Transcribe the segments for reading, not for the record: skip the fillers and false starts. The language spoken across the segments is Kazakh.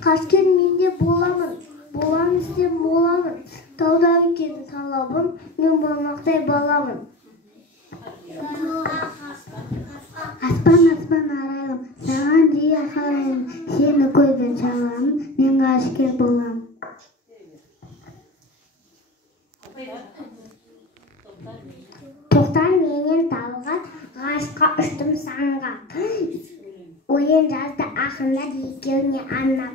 Kaçken mende bolamın. Bolam istem bolamın. Tauda ötken talabım. Men bolmakтай balamın. Aspan arayım. Sağan diye karayım. Seni koydan çalamın. Men kaçken bolamın. Tohtar menen talgat. Ağaçka uçtum sangap. Oyun жазды ақындар екеуіне арнап.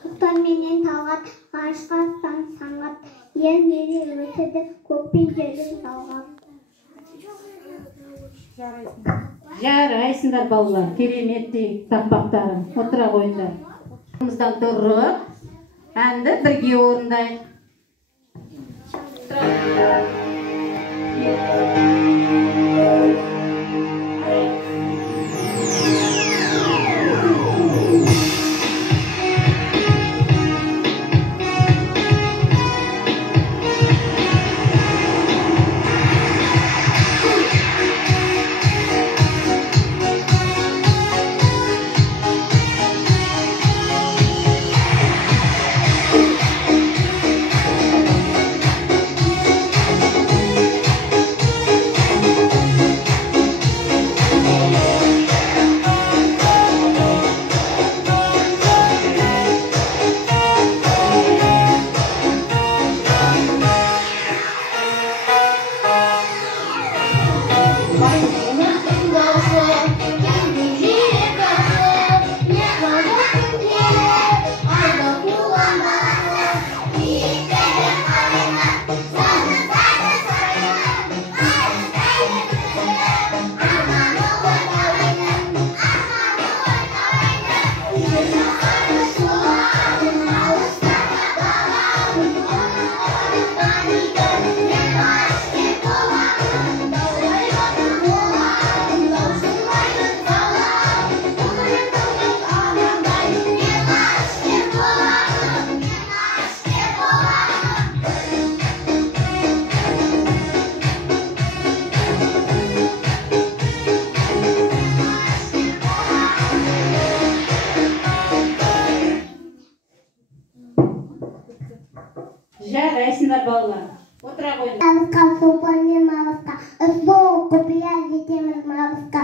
Тоқтар менен талғат, ғарышқа саңғат, ер мені өтеді көкпен жерден талғап. Жарайсыңдар балалар, кереметтей тақпақтарың, отыра қойыңдар. Қолымыздан тұрып, әнді бірге орындайық. Жарайсыңдар балалар, отыра қойыңдар. Мавызқа, сопанмен мавызқа, ызбоу құпия жетеміз мавызқа.